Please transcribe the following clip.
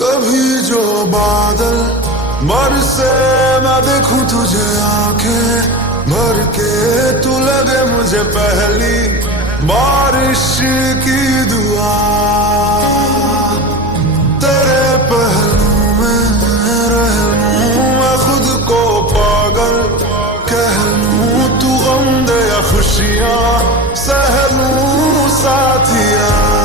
कभी जो बादल बरसे मैं देखूं तुझे आंखें भर के, तू लगे मुझे पहली बारिश की दुआ। तेरे पहलू में रह लूं मैं खुद को पागल कह लूं, तू गम दे या खुशियां सह लूं साथिया।